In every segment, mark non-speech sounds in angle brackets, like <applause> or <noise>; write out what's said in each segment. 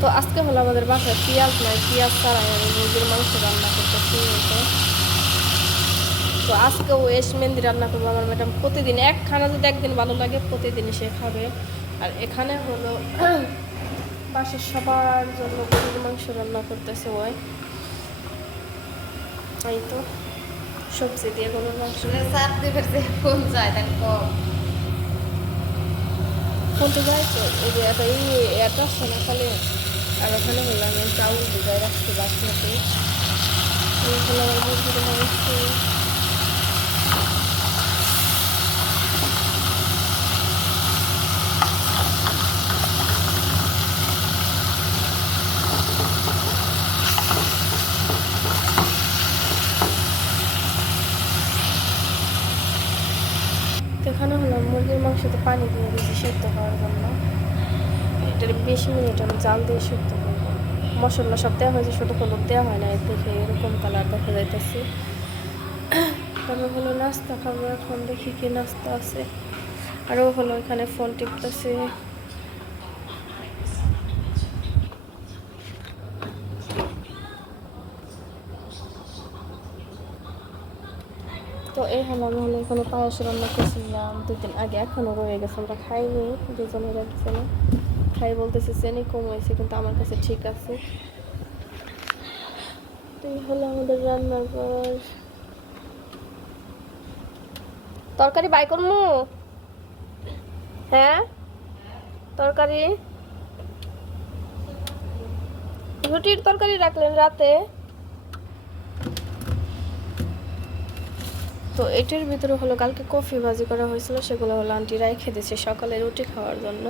তো আজকে হলো আমাদের বাসায় পেঁয়াজ নাই পেঁয়াজ ছাড়াই আমি মুরগির মাংস রান্না করতেছি তো। তো আজকেও এস মেহেন্দি রান্না করব আমার ম্যাডাম প্রতিদিন এক খানা যদি একদিন ভালো লাগে প্রতিদিনই সে খাবে। আর এখানে হলো <clears throat> বাসার সবার জন্য গরুর মাংস রান্না করতেছে ওই। এই তো সবজি দিয়ে গরুর মাংস। ফোন যায় তাই কম। বলতে যাই তো এই যে একটা এই এটা শোনা খালি। আর ওখানে হলো, আমি চাউল ভিজাই রাখছি বাসমতি হলো আমার মুরগির মাংস এখানে হলো মুরগির মাংসতে পানি দিয়ে দিয়েছি সেদ্ধ হওয়ার জন্য। এটার বিশ মিনিট আমি জাল দিয়ে সেদ্ধ মশলা সব দেওয়া হয়েছে, শুধু হলুদ দেওয়া হয় না দেখে এরকম কালার দেখা যাইতেছে। তারপর হলো নাস্তা খাব এখন, দেখি কি নাস্তা আছে। আরও হলো এখানে ফোন টিপতেছে। তো এই হলো, আমি হলো এখানে পায়েস রান্না করছিলাম দুদিন আগে এখনও রয়ে গেছে, আমরা খাইনি দুজনের একজনে খাই বলতেছে চেনি কম হয়েছে কিন্তু আমার কাছে ঠিক আছে। এই হলো আমাদের রান্নার পর। তরকারি বাই করমু? হ্যাঁ? তরকারি? রুটির তরকারি রাখলেন রাতে। তো এটার ভিতরে হলো কালকে কফি ভাজি করা হয়েছিল, সেগুলো হলো আন্টি রেখে দিয়েছে সকালে রুটি খাওয়ার জন্য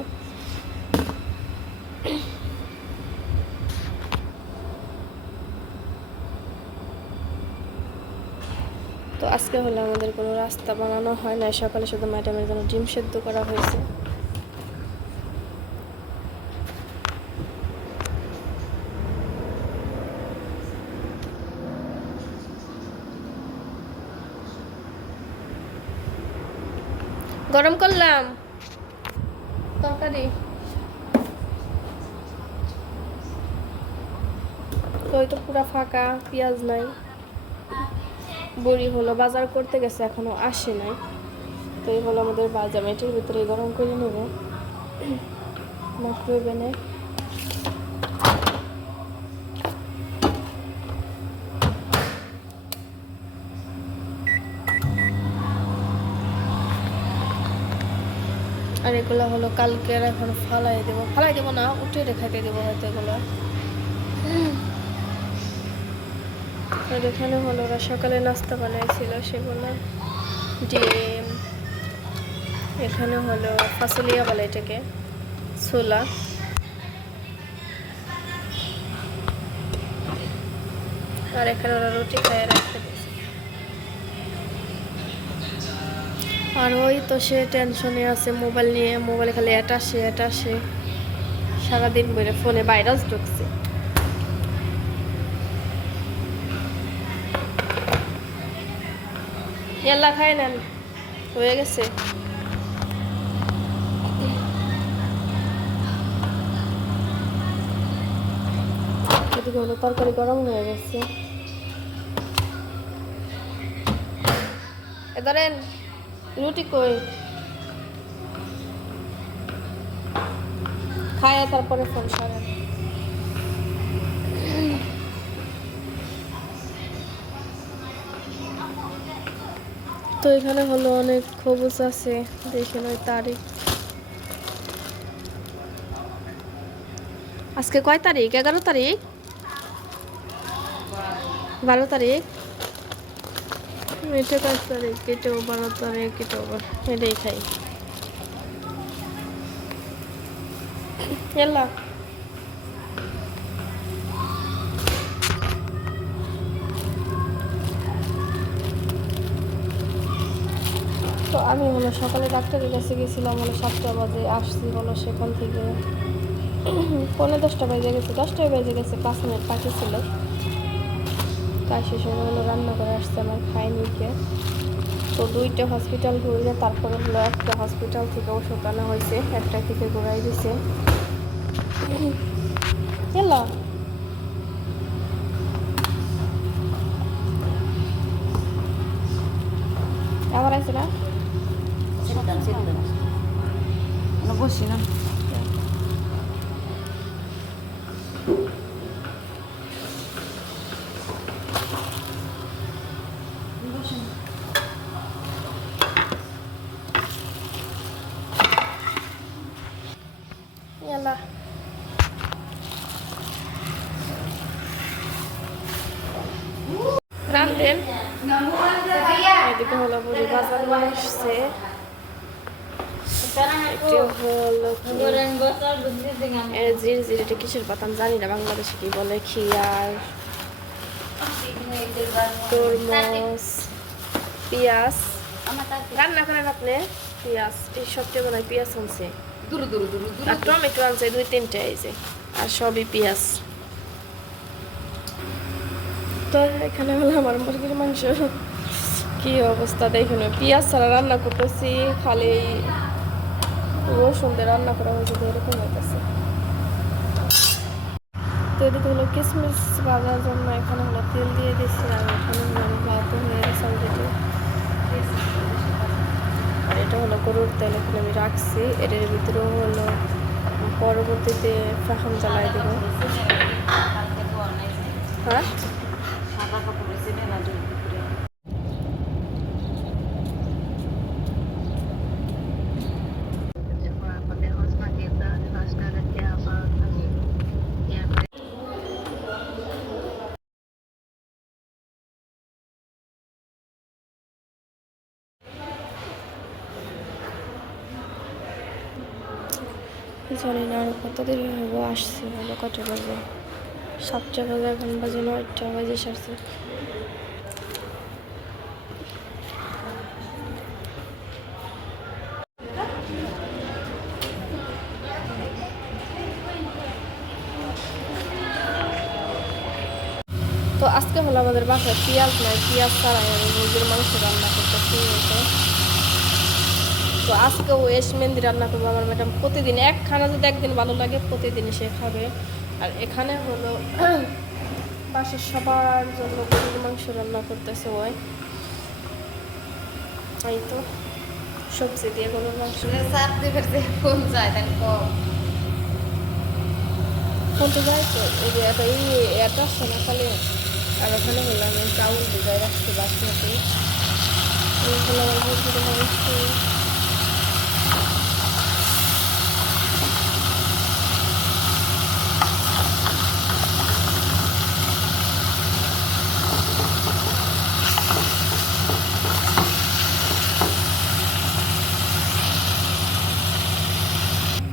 তো আজকে হলো আমাদের কোনো রাস্তা বানানো হয় না সকালে শুধু ম্যাডামের জন্য ডিম সেদ্ধ করা হয়েছে। গরম করলাম। তরকারি। তো পুরা ফাঁকা, পেঁয়াজ নাই। বড়ি হলো, বাজার করতে গেছে, এখনও আসে নাই। তো এই হলো আমাদের বাজার। এটির ভিতরে গরম করে নেব। মাইক্রোওভেনে। আর এগুলো হলো কালকে আর এখন ফালাই দেবো। ফালাই দেবো না, উঠে রেখাতে দেবো হয়তো এগুলো। আর এখানে হলো ওরা সকালে নাস্তা বানাইছিল সেগুলো। ডিম, এখানে হলো ফাসলিয়া বলে এটাকে, ছোলা। আর এখানে ওরা রুটি খাইয়ে রাখতে আর ওই তো সে টেনশনে আছে মোবাইল নিয়ে মোবাইলে খালি এটা আসে এটা আসে সারাদিন বেড়ে ফোনে ভাইরাস ঢুকছে। এল্লা খাই নেন। হয়ে গেছে। তরকারি গরম হয়ে গেছে। এ ধরেন, রুটি কই? খায়, তারপরে ফোন সারেন তো এখানে হলো অনেক খবুজ আছে দেখেন ওই তারিখ। আজকে কয় তারিখ? এগারো তারিখ? বারো তারিখ? এটা কয় তারিখ? এটাও বারো তারিখ এটাও এটাই খাই। এলা। তো আমি হলো সকালে ডাক্তারের কাছে গেছিলাম, হলো সাতটা বাজে, আসছি হলো সেখান থেকে। <clears throat> পনেরো দশটা বেজে গেছে, দশটায় বেজে গেছে, পাঁচ মিনিট পাখি ছিল। তাই সে সময় হলো রান্না করে আসছে আমার খাইনিকে। তো দুইটা হসপিটাল ঘুরে তারপরে হলো একটা হসপিটাল থেকে ওষুধ আনা হয়েছে একটা থেকে ঘুরাই দিছে। হ্যালো আমার আছে না? 那不行呢。পাতাম জানি না বাংলাদেশে কি বলে খিয়ার তরমুজ পেঁয়াজ। রান্না করেন আপনি? পেঁয়াজ এই সবটাই মনে হয় পেঁয়াজ আনছে। আর টমেটো আনছে দুই তিনটে এই যে। আর সবই পেঁয়াজ। তো এখানে হলো আমার মুরগির মাংস। কি অবস্থা দেখুন। পেঁয়াজ ছাড়া রান্না করতেছি খালি রসুন দিয়ে রান্না করা হয়েছে এরকম হইতেছে। তো হলো কিশমিশ ভাজার জন্য এখানে হলো তেল দিয়ে দিচ্ছি আর এখানে ভাত হয়ে গেছে অলরেডি আর এটা হলো গরুর তেল এখানে আমি রাখছি। এটার ভিতরেও হলো পরবর্তীতে ফাহাম চালাই দেবো। হ্যাঁ? জানি না, আর কত দেরি হব আসছে হলো কটা বাজে? সাতটা বাজে, এখন বাজে নয়টা বাজে সারছে তো আজকে হলো আমাদের বাসায় পেঁয়াজ নাই, পেঁয়াজ ছাড়াই আমি মুরগির মাংস রান্না করতেছি। তো। তো আজকেও এস মেহেন্দি রান্না করব আমার ম্যাডাম। প্রতিদিন এক খানা যদি একদিন ভালো লাগে প্রতিদিন সে খাবে। আর এখানে হলো <clears throat> বাসার সবার জন্য গরুর মাংস রান্না করতেছে ওই। এই তো সবজি দিয়ে গরুর মাংস। কোন যায় তাই কম। কোনটা যায় তো এই যে এটা এই এটা আর ওখানে হলো আমি চাউল ভিজাই রাখছি বাসমতি এই হলো আমার মুরগির মাংস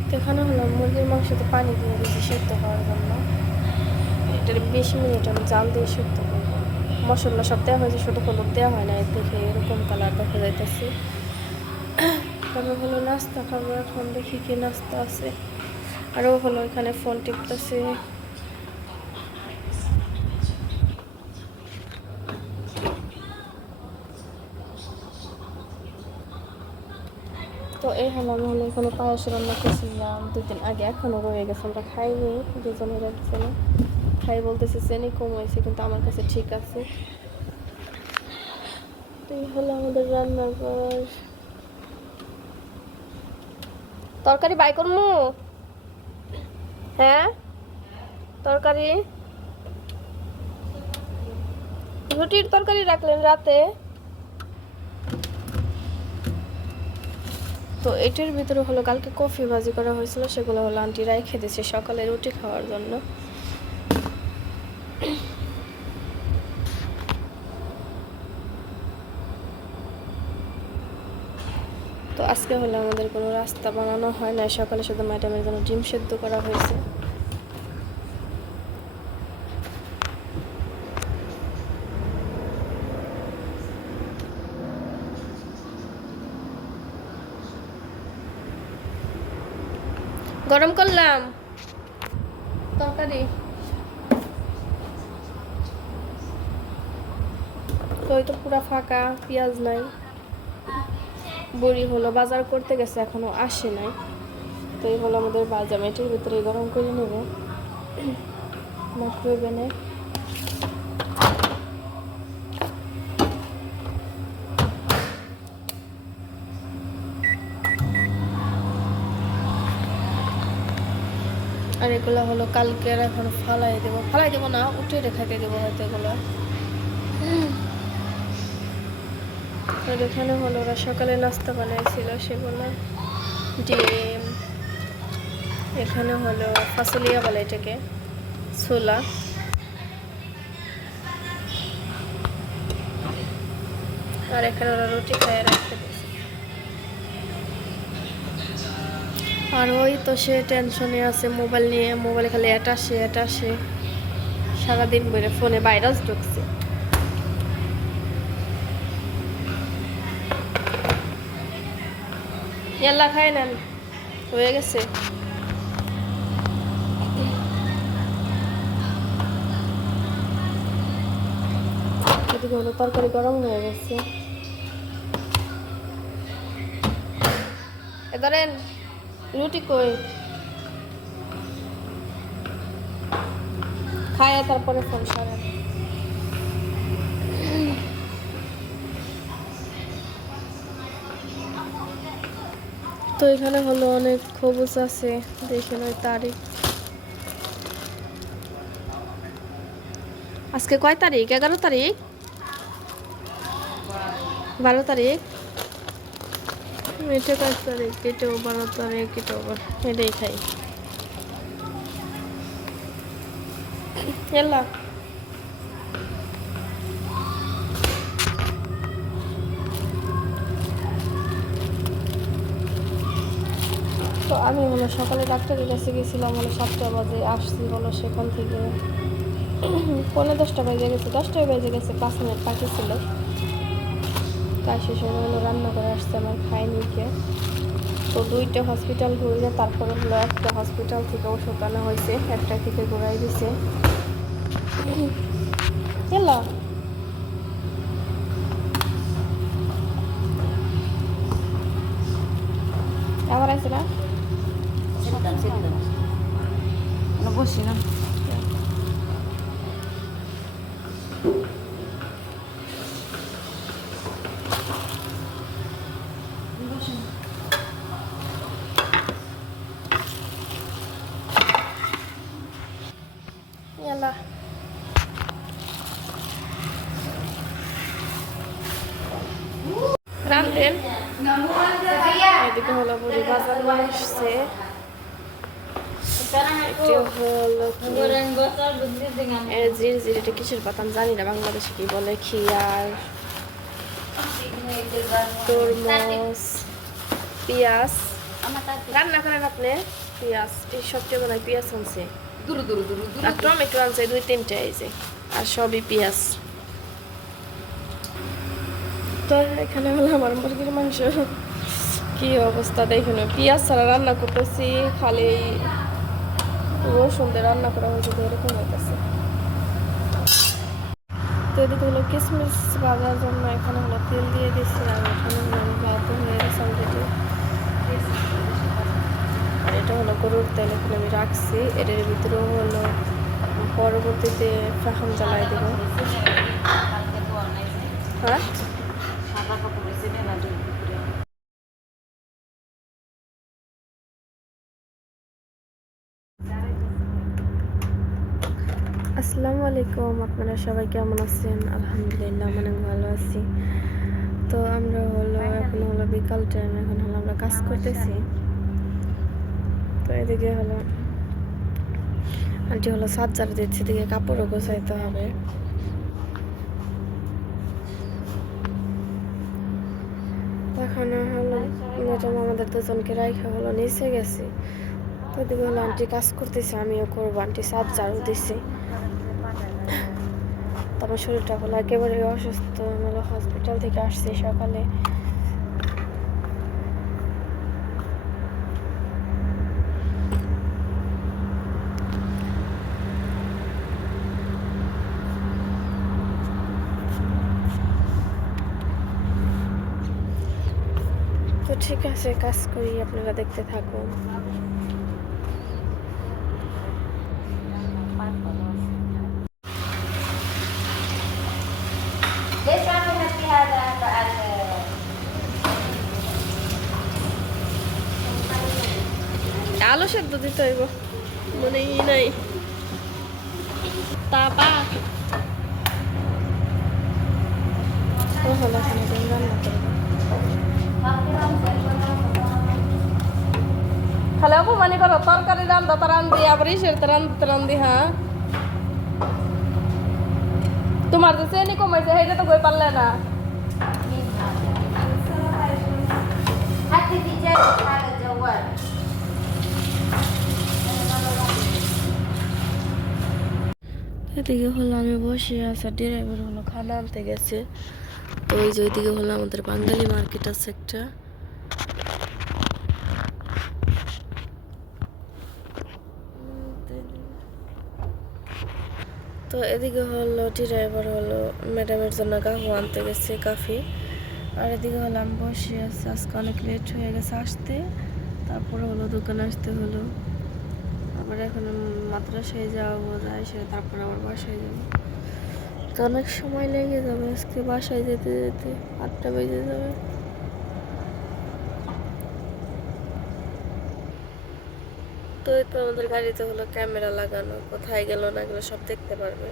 তো এখানে হলো মুরগির মাংসতে পানি দিয়ে দিয়েছি সেদ্ধ হওয়ার জন্য। এটার বিশ মিনিট আমি জাল দিয়ে সেদ্ধ করব। মশলা সব দেওয়া হয়েছে, শুধু হলুদ দেওয়া হয় না দেখে এরকম কালার দেখা যাইতেছে। তবে হলো নাস্তা খাব এখন, দেখি কি নাস্তা আছে। আরও হলো এখানে ফোন টিপতেছে। তো এই আমি হলো এখানে পায়েস রান্না করছিলাম। দুই দিন আগে এখনও রয়ে গেছে, আমরা খাইনি, দুজনে রাখছে না। খাই বলতেছে চেনি কম হয়েছে, কিন্তু আমার কাছে ঠিক আছে। তো এই হলো আমাদের রান্নার পর। তরকারি বাই করমু? হ্যাঁ? তরকারি? রুটির তরকারি রাখলেন রাতে? তো এটার ভিতরে হলো কালকে কফি ভাজি করা হয়েছিল, সেগুলো হলো আন্টি রেখে দিয়েছে সকালে রুটি খাওয়ার জন্য। তো আজকে হলো আমাদের কোনো রাস্তা বানানো হয় না সকালে শুধু ম্যাডামের জন্য ডিম সেদ্ধ করা হয়েছে গরম করলাম তরকারি তো ওই তো পুরো ফাঁকা, পেঁয়াজ নাই। বড়ি হলো, বাজার করতে গেছে, এখনও আসে নাই। তো এই হলো আমাদের বাজার এটির ভিতরে গরম করে নেব। মাইক্রোওভেনে। আর এগুলো হলো কালকে আর এখন ফালাই দেবো। ফালাই দেবো না, উঠে রেখাতে দেবো হয়তো এগুলো। আর এখানে হলো ওরা সকালে নাস্তা বানিয়েছিল সেগুলো। ডিম, এখানে হলো ফাসলিয়া বলে এটাকে, ছোলা। আর এখানে ওরা রুটি খাইয়ে রাখতে আর ওই তো সে টেনশনে আছে মোবাইল নিয়ে মোবাইলে খালি এটা আসে এটা আসে সারাদিন বেড়ে ফোনে ভাইরাস ঢুকছে। ইয়াল্লা খাই নেন। হয়ে গেছে। তরকারি গরম হয়ে গেছে। এ ধরেন, রুটি কই? খায় তারপরে ফোন সারেন তো এখানে হলো অনেক খবুজ আছে দেখেন ওই তারিখ। আজকে কয় তারিখ? এগারো তারিখ? বারো তারিখ? এটা কয় তারিখ? এটাও বারো তারিখ, এটাও এটাই খাই। এলা। তো আমি হলো সকালে ডাক্তারের কাছে গেছিলাম, হলো সাতটা বাজে, আসছি হলো সেখান থেকে। <clears throat> পনেরো দশটা বাজে গেছে, দশটায় বেজে গেছে, পাঁচ মিনিট বাকি ছিল। তাই শেষ হয়ে হলো রান্না করে আসছে আমার খাইনি কে তো দুইটা হসপিটাল ঘুরে তারপরে হলো একটা হসপিটাল থেকে ওষুধ আনা হয়েছে, একটা থেকে ঘুরাই দিছে। <clears throat> এলা আবার আছে না? সেদ্ধ সেদ্ধ না। বসি না এলা রান্ধেন এদিকে হলো বুড়ি বাজার নিয়ে আসছে এটা হলো কি- এ জির জির কিসের পাতা আমি জানি না বাংলাদেশে কি বলে খিয়ার তরমুজ পেঁয়াজ। রান্না করেন আপনি? পেঁয়াজ এই মনে হয় পেঁয়াজ আনছে। আর টমেটো আনছে দুই তিনটে এই যে। আর সবই পেঁয়াজ। তো এখানে হলো আমার মুরগির মাংস। কি অবস্থা দেখুন। পেঁয়াজ ছাড়া রান্না করতেছি খালি রসুন দিয়ে রান্না করা হয়েছে এরকম হইতেছে। তো এদিকে হলো কিশমিশ ভাজার জন্য এখানে হলো তেল দিয়ে দিচ্ছি আর এখানে ভাত হয়ে গেছে অলরেডি আর এটা হলো গরুর তেল, এখানে আমি রাখছি। এটার ভিতরেও হলো পরবর্তীতে ফাহাম জ্বালাই দেবো। হ্যাঁ? আসসালামু আলাইকুম, আপনারা সবাই কেমন আছেন? আলহামদুলিল্লাহ অনেক ভালো আছি। তো আমরা হলো, এখন হলো বিকাল টাইম এখন হলো আমরা কাজ করতেছি। তো এদিকে হলো, আন্টি হলো সাত জার দিচ্ছে, এদিকে কাপড়ও গোছাইতে হবে। এখন হলো আমাদের দুজনকে রাইখা হলো, নিচে গেছি। তো এদিকে হলো আন্টি কাজ করতেছে, আমিও করব। আন্টি সাত ঝাড়ু দিছি। তো আমার শরীরটা হলো একেবারে অসুস্থ, হলো হসপিটাল থেকে আসছি সকালে। তো ঠিক আছে, কাজ করি, আপনারা দেখতে থাকুন। आलो से तो दी तो मन ही नहीं हेलो मन करो तरकारी रान दतरान दी अब रिश्ते रान दतरान दी हाँ। তোমার তো চেনি কমাইছে, সেইটা তো কই পারলে না। এদিকে হলো আমি বসে আছি, ড্রাইভার হলো খানা আনতে গেছে তো ওই যে ওইদিকে হলো আমাদের বাঙালি মার্কেট আছে একটা। তো এদিকে হলো টি ড্রাইভার হলো ম্যাডামের জন্য কাহু আনতে গেছে কাফি আর এদিকে হলো আমি বসে আছি, আজকে অনেক লেট হয়ে গেছে আসতে। তারপরে হলো দোকানে আসতে হলো। আবার এখন মাদ্রাসায় যাব, যাই সে তারপর আবার বাসায় যাব। তো অনেক সময় লেগে যাবে আজকে বাসায় যেতে যেতে, আটটা বেজে যাবে। তো আমাদের গাড়িতে হলো ক্যামেরা লাগানো কোথায় গেল না গেলো সব দেখতে পারবে।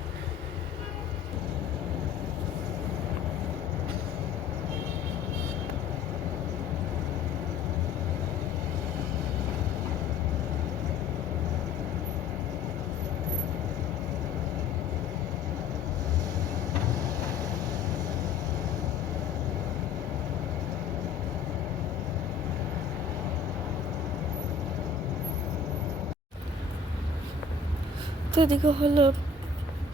তো এদিকে হলো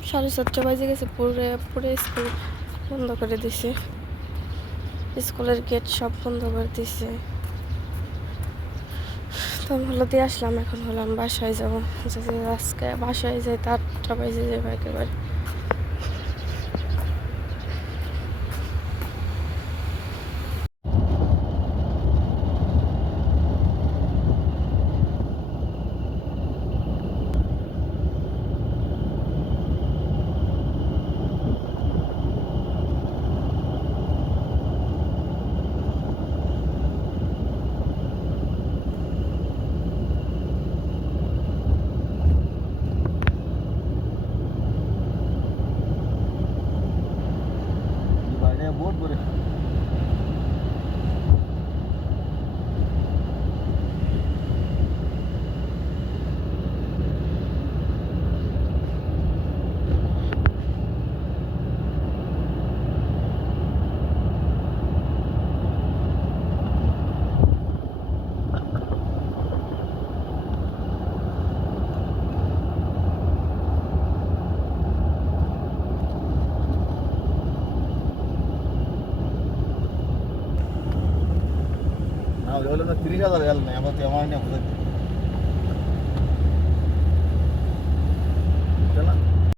সাড়ে সাতটা বাজে গেছে পুরে পুরে স্কুল বন্ধ করে দিছে। স্কুলের গেট সব বন্ধ করে দিছে। তো আমি হলো দিয়ে আসলাম, এখন হলাম বাসায় যাব। আজকে বাসায় যাই, তো আটটা বাজে যাব একেবারে। না হলে না